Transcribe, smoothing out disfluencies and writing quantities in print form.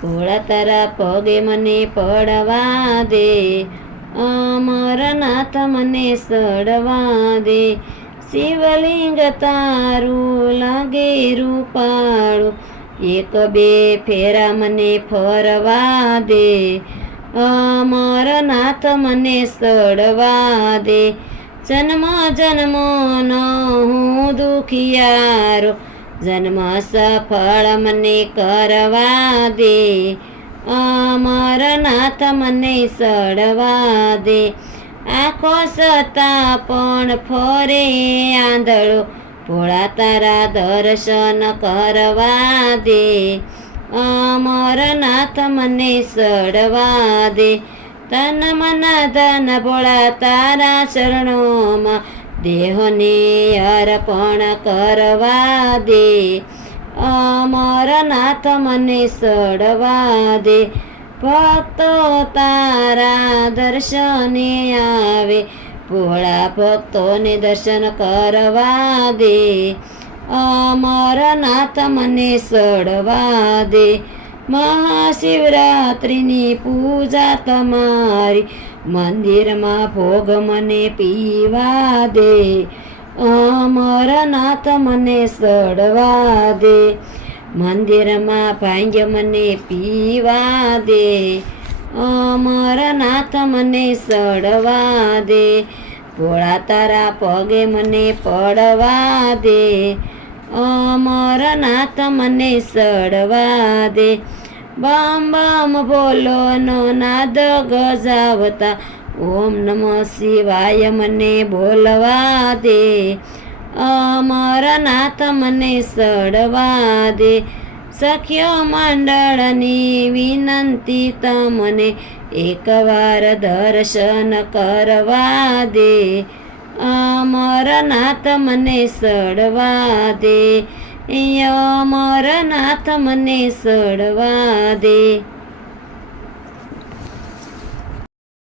ભોળા તારા પગે મને પડવા દે, અમરનાથ મને સડવા દે, શિવલિંગ તારું લાગે રૂપાળું, એક બે ફેરા મને ફરવા દે, અમરનાથ મને સડવા દે, જન્મ જન્મનો હું દુખિયારો, જન્મ સફળ મને કરવા દે, અમરનાથ મને સડવા દે, આંખો સતા પણ ફરે આંધળો, ભોળા તારા દર્શન કરવા દે, અમરનાથ મને સડવા દે, તન મન ધન ભોળા તારા ચરણોમાં દેહને અર્પણ કરવા દે, અમરનાથ મને સડવા દે, ભક્તો તારા દર્શને આવે, ભોળા ભક્તોને દર્શન કરવા દે, અમરનાથ મને સડવા દે, મહાશિવરાત્રિની પૂજા તમારી, મંદિરમાં ભોગ મને પીવા દે, અમરનાથ મને સડવા દે, મંદિરમાં ભાંગ મને પીવા દે, અમરનાથ મને સડવા દે, ભોળા તારા પગે મને પડવા દે, અમરનાથ મને સડવા દે, બમ બમ બોલોનો નાદ ગજાવતા, ઓમ નમઃ શિવાય મને બોલવા દે, અમરનાથ મને સડવા દે, સખ્ય મંડળની વિનંતી તમને એકવાર દર્શન કરવા દે, અમરનાથ મને સડવા દે, અમરનાથ મને સડવા દે.